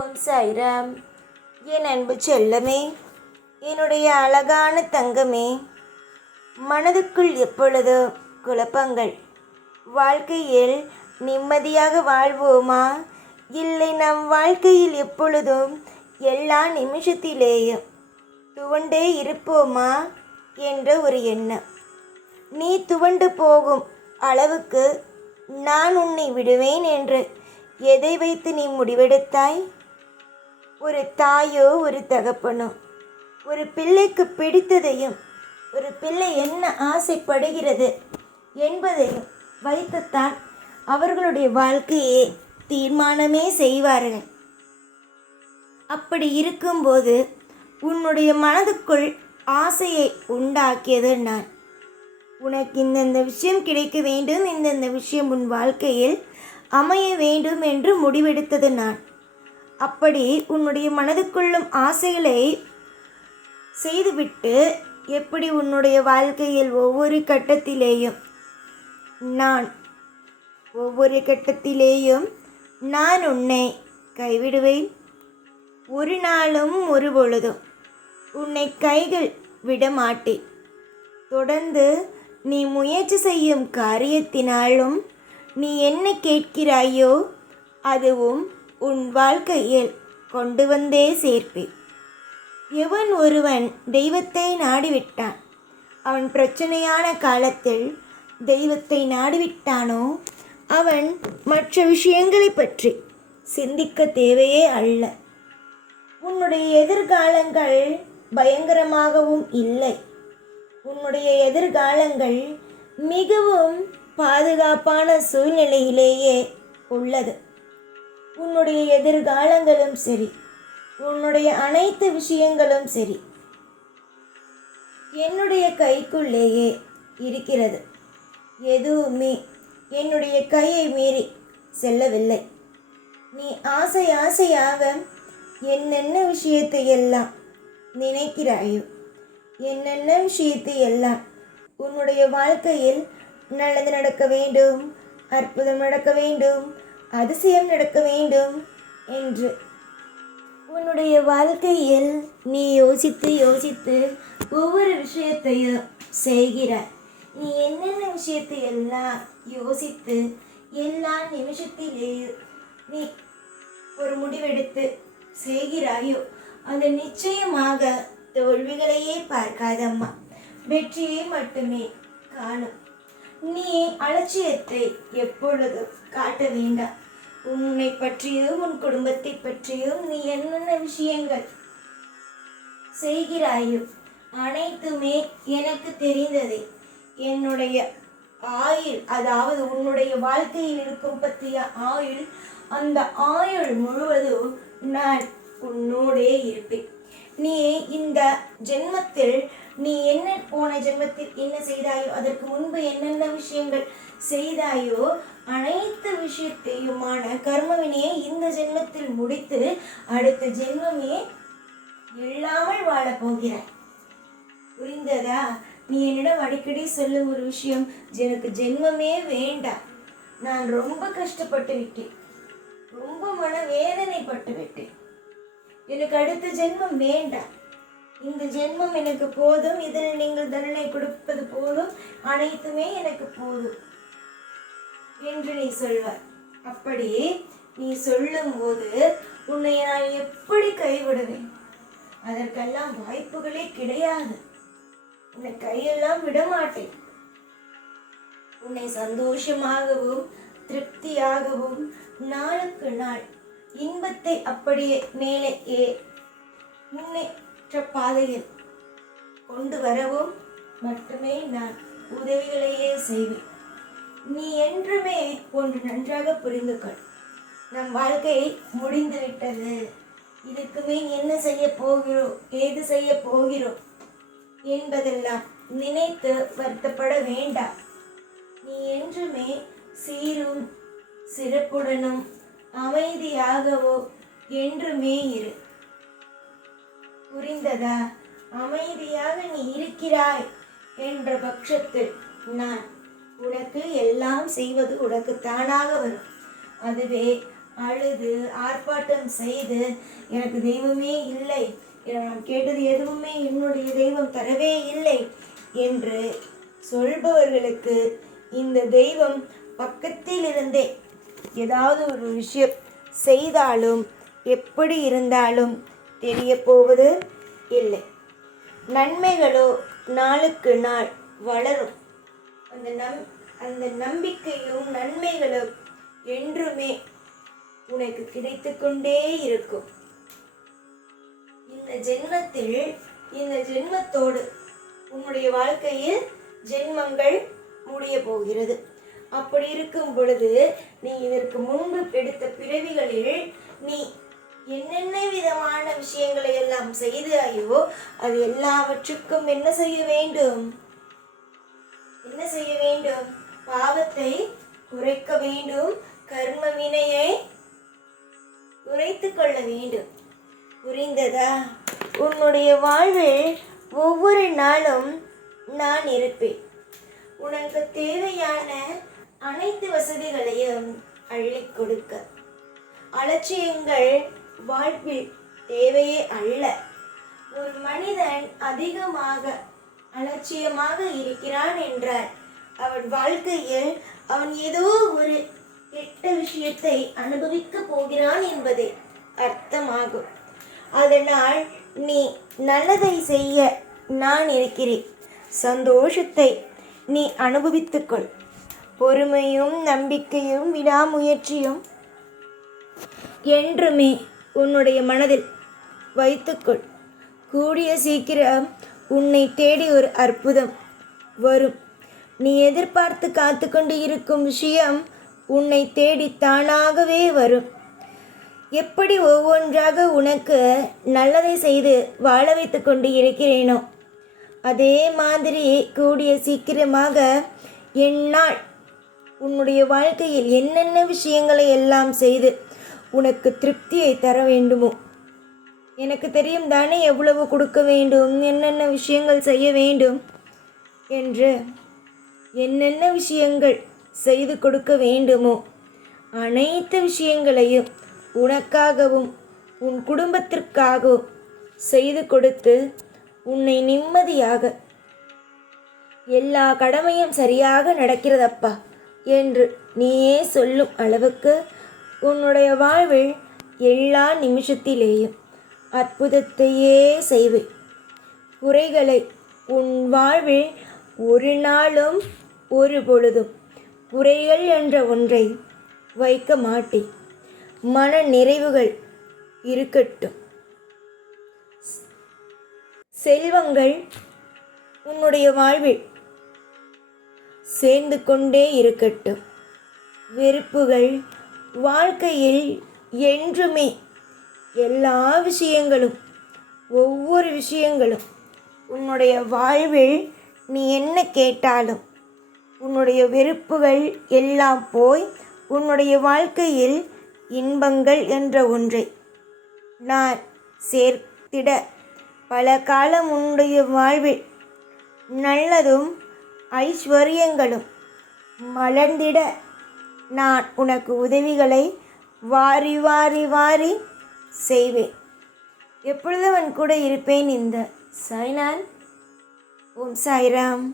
ஓம் சாய்ராம். என் அன்பு செல்லமே, என்னுடைய அழகான தங்கமே, மனதுக்குள் எப்பொழுதும் குழப்பங்கள். வாழ்க்கையில் நிம்மதியாக வாழ்வோமா, இல்லை நம் வாழ்க்கையில் எப்பொழுதும் எல்லா நிமிஷத்திலேயும் துவண்டே இருப்போமா என்ற ஒரு எண்ணம். நீ துவண்டு போகும் அளவுக்கு நான் உன்னை விடுவேன் என்று எதை வைத்து நீ முடிவெடுத்தாய்? ஒரு தாயோ ஒரு தகப்பனோ ஒரு பிள்ளைக்கு பிடித்ததையும் ஒரு பிள்ளை என்ன ஆசைப்படுகிறது என்பதையும் வைத்துத்தான் அவர்களுடைய வாழ்க்கையை தீர்மானமே செய்வார்கள். அப்படி இருக்கும்போது உன்னுடைய மனதுக்குள் ஆசையை உண்டாக்கியது நான். உனக்கு இந்தந்த விஷயம் கிடைக்க வேண்டும், இந்தந்த விஷயம் உன் வாழ்க்கையில் அமைய வேண்டும் என்று முடிவெடுத்தது நான். அப்படி உன்னுடைய மனதுக்குள்ளும் ஆசைகளை செய்துவிட்டு எப்படி உன்னுடைய வாழ்க்கையில் ஒவ்வொரு கட்டத்திலேயும் நான் உன்னை கைவிடுவேன். ஒரு நாளும் ஒரு பொழுதும் உன்னை கைகள் விடமாட்டேன். தொடர்ந்து நீ முயற்சி செய்யும் காரியத்தினாலும் நீ என்ன கேட்கிறாயோ அதுவும் உன் வாழ்க்கையில் கொண்டு வந்தே சேர்ப்பேன். எவன் ஒருவன் தெய்வத்தை நாடிவிட்டான், அவன் பிரச்சனையான காலத்தில் தெய்வத்தை நாடிவிட்டானோ அவன் மற்ற விஷயங்களை பற்றி சிந்திக்க தேவையே அல்ல. உன்னுடைய எதிர்காலங்கள் பயங்கரமாகவும் இல்லை, உன்னுடைய எதிர்காலங்கள் மிகவும் பாதுகாப்பான சூழ்நிலையிலேயே உள்ளது. உன்னுடைய எதிர்காலங்களும் சரி, உன்னுடைய அனைத்து விஷயங்களும் சரி என்னுடைய கைக்குள்ளேயே இருக்கிறது. எதுவுமே என்னுடைய கையை மீறி செல்லவில்லை. நீ ஆசையாக என்னென்ன விஷயத்தை எல்லாம் நினைக்கிறாயோ, என்னென்ன விஷயத்தை எல்லாம் உன்னுடைய வாழ்க்கையில் நல்லது நடக்க வேண்டும், அற்புதம் நடக்க வேண்டும், அதிசயம் நடக்க வேண்டும் என்று உன்னுடைய வாழ்க்கையில் நீ யோசித்து ஒவ்வொரு விஷயத்தையும் செய்கிறாய். நீ என்னென்ன விஷயத்தை எல்லாம் யோசித்து எல்லா நிமிஷத்திலேயும் நீ ஒரு முடிவெடுத்து செய்கிறாயோ அது நிச்சயமாக தோல்விகளையே பார்க்காதம்மா, வெற்றியை மட்டுமே காணும். நீ அலட்சியத்தை எப்பொழுதும் காட்ட வேண்டாம். உன்னை பற்றியும் உன் குடும்பத்தை பற்றியும் நீ என்னென்ன விஷயங்கள் செய்கிறாயோ அனைத்துமே எனக்கு தெரிந்ததே. என்னுடைய ஆயுள், அதாவது உன்னுடைய வாழ்க்கையில் இருக்கும் பற்றிய ஆயுள், அந்த ஆயுள் முழுவதும் நான் உன்னோடே இருப்பேன். நீ இந்த ஜென்மத்தில் நீ என்ன போன ஜென்மத்தில் என்ன செய்தாயோ, அதற்கு முன்பு என்னென்ன விஷயங்கள் செய்தாயோ அனைத்து விஷயத்தையுமான கர்மவினையை இந்த ஜென்மத்தில் முடித்து அடுத்த ஜென்மமே இல்லாமல் வாழப்போகிறாய். புரிந்ததா? நீ என்னிடம் அடிக்கடி சொல்லும் ஒரு விஷயம், எனக்கு ஜென்மமே வேண்டாம், நான் ரொம்ப கஷ்டப்பட்டு விட்டேன், ரொம்ப மனவேதனைப்பட்டு விட்டேன், எனக்கு அடுத்த ஜென்மம் வேண்டாம், இந்த ஜென்மம் எனக்கு போதும், இதில் நீங்கள் தண்டனை கொடுப்பது போதும், அனைத்துமே எனக்கு போதும் என்று நீ சொல்வாய். அப்படி நீ சொல்லும்போது உன்னை நான் எப்படி கைவிடுவேன்? அதற்கெல்லாம் வாய்ப்புகளே கிடையாது. உன்னை கையெல்லாம் விடமாட்டேன். உன்னை சந்தோஷமாகவும் திருப்தியாகவும் நாளுக்கு நாள் இன்பத்தை அப்படியே மேலே முன்னேற்ற பாதையில் கொண்டு வரவும் மட்டுமே நான் உதவிகளையே செய்வேன். நீ என்றுமே ஒன்று நன்றாக புரிந்து கொள், நம் வாழ்க்கை முடிந்துவிட்டது, இதுக்கு மேல் என்ன செய்ய போகிறோம், ஏது செய்ய போகிறோம் என்பதெல்லாம் நினைத்து வருத்தப்பட வேண்டாம். நீ என்றுமே சீரும் சிறப்புடனும் அமைதியாகவோ என்றுமே இரு. புரிந்ததா? அமைதியாக நீ இருக்கிறாய் என்ற பட்சத்தில் நான் உனக்கு எல்லாம் செய்வது உனக்கு தானாக வரும். அதுவே அழுது ஆர்ப்பாட்டம் செய்து எனக்கு தெய்வமே இல்லை, நான் கேட்டது எதுவுமே என்னுடைய தெய்வம் தரவே இல்லை என்று சொல்பவர்களுக்கு இந்த தெய்வம் பக்கத்தில் இருந்தே ஏதாவது ஒரு விஷயம் செய்தாலும் எப்படி இருந்தாலும் தெரிய போவது இல்லை. நன்மைகளோ நாளுக்கு நாள் வளரும். அந்த நம்பிக்கையும் நன்மைகளும் என்றுமே உனக்கு கிடைத்து கொண்டே இருக்கும். இந்த ஜென்மத்தோடு உன்னுடைய வாழ்க்கையில் ஜென்மங்கள் முடிய போகிறது. அப்படி இருக்கும் பொழுது நீ இதற்கு முன்பு எடுத்த பிறவிகளில் நீ என்னென்ன விதமான விஷயங்களை எல்லாம் செய்தாயோ அது எல்லாவற்றுக்கும் என்ன செய்ய வேண்டும்? பாவத்தை குறைக்க வேண்டும், கர்ம வினையை குறைத்து கொள்ள வேண்டும். புரிந்ததா? உன்னுடைய வாழ்வில் ஒவ்வொரு நாளும் நான் இருப்பேன். உனக்கு தேவையான அனைத்து வசதிகளையும் அள்ளி கொடுக்க. அலட்சியங்கள் வாழ்வில் தேவையே அல்ல. ஒரு மனிதன் அதிகமாக அலட்சியமாக இருக்கிறான் என்றால் அவன் வாழ்க்கையில் அவன் ஏதோ ஒரு கெட்ட விஷயத்தை அனுபவிக்க போகிறான் என்பதே அர்த்தமாகும். அதனால் நீ நல்லதை செய்ய நான் இருக்கிறேன். சந்தோஷத்தை நீ அனுபவித்துக்கொள். பொறுமையும் நம்பிக்கையும் விடாமுயற்சியும் என்றுமே உன்னுடைய மனதில் வைத்துக்கொள். கூடிய சீக்கிரம் உன்னை தேடி ஒரு அற்புதம் வரும். நீ எதிர்பார்த்து காத்து கொண்டு இருக்கும் விஷயம் உன்னை தேடி தானாகவே வரும். எப்படி ஒவ்வொன்றாக உனக்கு நல்லதை செய்து வாழ வைத்து கொண்டு இருக்கிறேனோ அதே மாதிரி கூடிய சீக்கிரமாக என்னால் உன்னுடைய வாழ்க்கையில் என்னென்ன விஷயங்களை எல்லாம் செய்து உனக்கு திருப்தியை தர வேண்டுமோ, எனக்கு தெரியும் தானே எவ்வளவு கொடுக்க வேண்டும், என்னென்ன விஷயங்கள் செய்ய வேண்டும் என்று. என்னென்ன விஷயங்கள் செய்து கொடுக்க வேண்டுமோ அனைத்து விஷயங்களையும் உனக்காகவும் உன் குடும்பத்திற்காகவும் செய்து கொடுத்து உன்னை நிம்மதியாக எல்லா கடமையும் சரியாக நடக்கிறதப்பா என்று நீயே சொல்லும் அளவுக்கு உன்னுடைய வாழ்வில் எல்லா நிமிஷத்திலேயும் அற்புதத்தையே செய்வேன். குறைகளை உன் வாழ்வில் ஒரு நாளும் ஒரு பொழுதும் குறைகள் என்ற ஒன்றை வைக்க மாட்டேன். மன நிறைவுகள் இருக்கட்டும். செல்வங்கள் உன்னுடைய வாழ்வில் சேர்ந்து கொண்டே இருக்கட்டும். வெறுப்புகள் வாழ்க்கையில் என்றுமே எல்லா விஷயங்களும் ஒவ்வொரு விஷயங்களும் உன்னுடைய வாழ்வில் நீ என்ன கேட்டாலும் உன்னுடைய வெறுப்புகள் எல்லாம் போய் உன்னுடைய வாழ்க்கையில் இன்பங்கள் என்ற ஒன்றை நான் சேர்த்திட பல காலம் உன்னுடைய வாழ்வில் நல்லதும் ஐஸ்வர்யங்களும் மலர்ந்திட நான் உனக்கு உதவிகளை வாரி வாரி வாரி செய்வேன். எப்பொழுதும் அவன் கூட இருப்பேன். இந்த சாய்நாள். ஓம் சாய்ராம்.